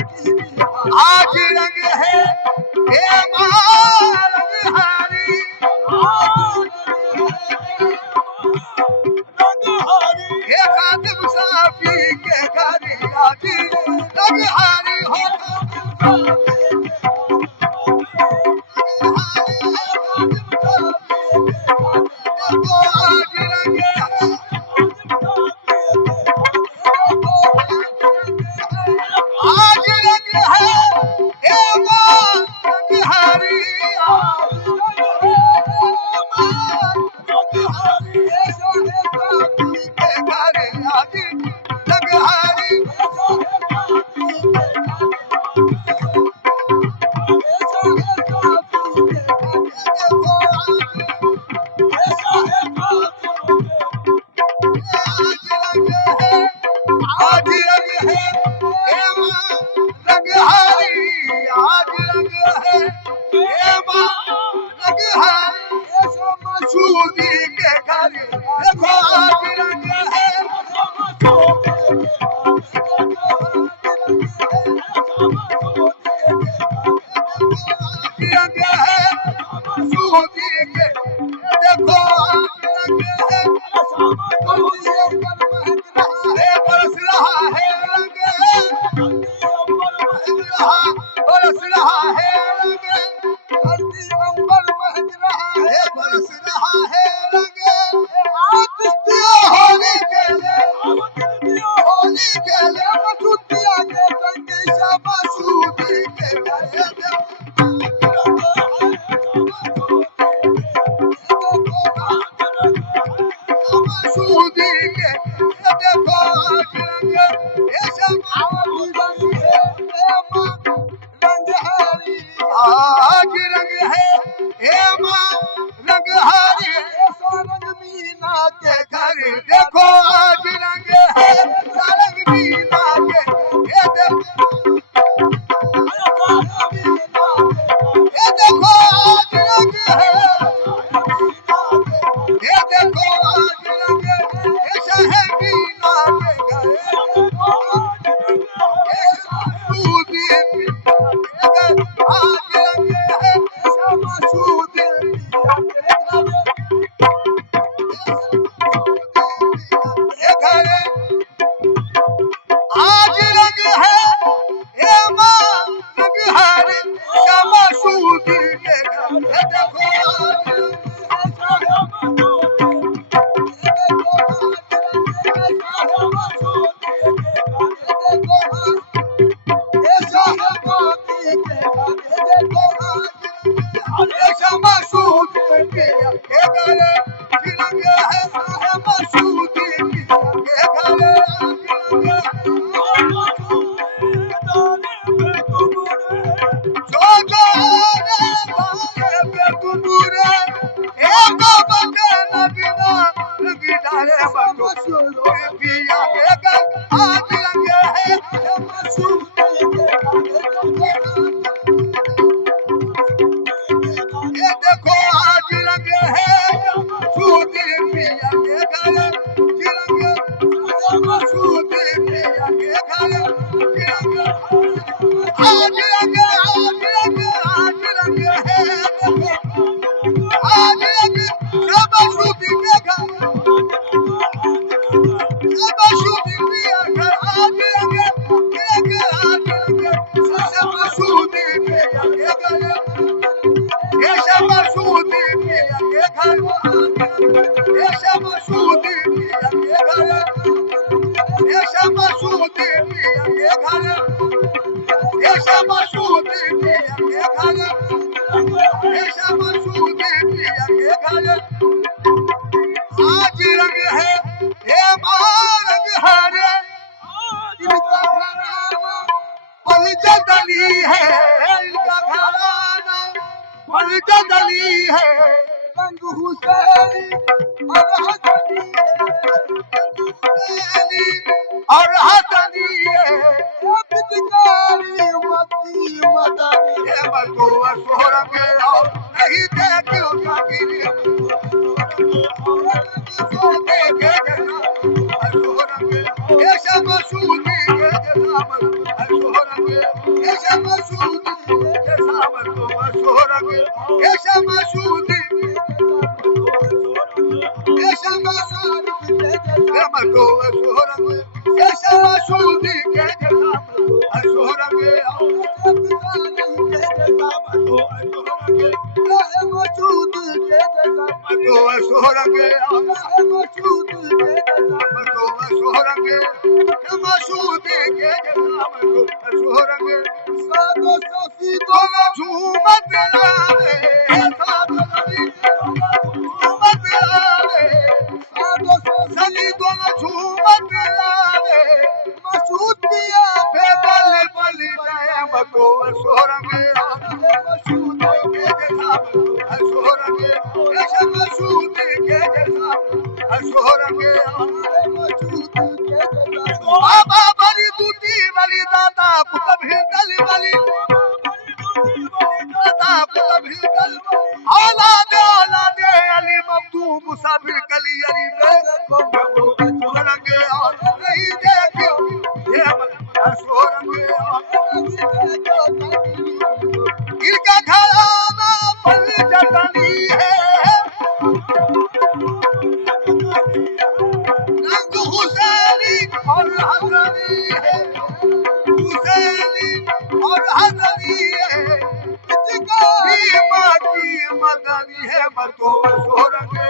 आज रंग है हे मां रंगहारी हे खातिब साफी के घर आज रंगहारी हो आज रंग है आज रंग है हे मां रंगहारी आज रंग है हे मां रंगहारी रंग मीना के घर देखो आज रंग है रंग मीना के ये देखो आज रंग है ये देखो आज रंग ऐसा है मीना के घर आज रंग है ऐसा मसूद आज रंग है हे मां रंगहारी श्यामा सूद के घर देखो श्यामा सूद के घर रंग है श्यामा सूद के घर आज रंग है हे मां रंगहारी है इनका घराना मुल्तजली है रंग हुसैनी और हसनी और हसनी है पिचकारी मती मदनी है बतो सोहर के और नहीं देखो साकिर सोते के सोहर के ये सब सूदी के जनाब सोहर के ये सब सूदी के जनाब तो सोहर के ये सब सूदी ये सब सूदी के तो सोहर के ये सब सूदी के जनाब सोहर के सोहरंगे मसूदी के सोहरंगे सादो सफी दोनों झूमत लावे सादो सफी झूमत लावे सादो सफी दोनों झूमत लावे मसूदिया पे बल बल जाए मको सोहरंगे मसूदी के सोहरंगे ऐसा मसूदी के सोहरंगे बाबा बड़ी दूती वाली दादा पुत भिंडल वाली दादा पुत भिंडल औलादे अली मब्दू मुसाफिर कली अली सोहरंगे और नहीं देखो ये सोहरंगे इनका घराना पल जतनी है रंग हुसैनी और हसनी है हुसैनी और हसनी है पिचकारी माती मदनी है बतो सोहरंगे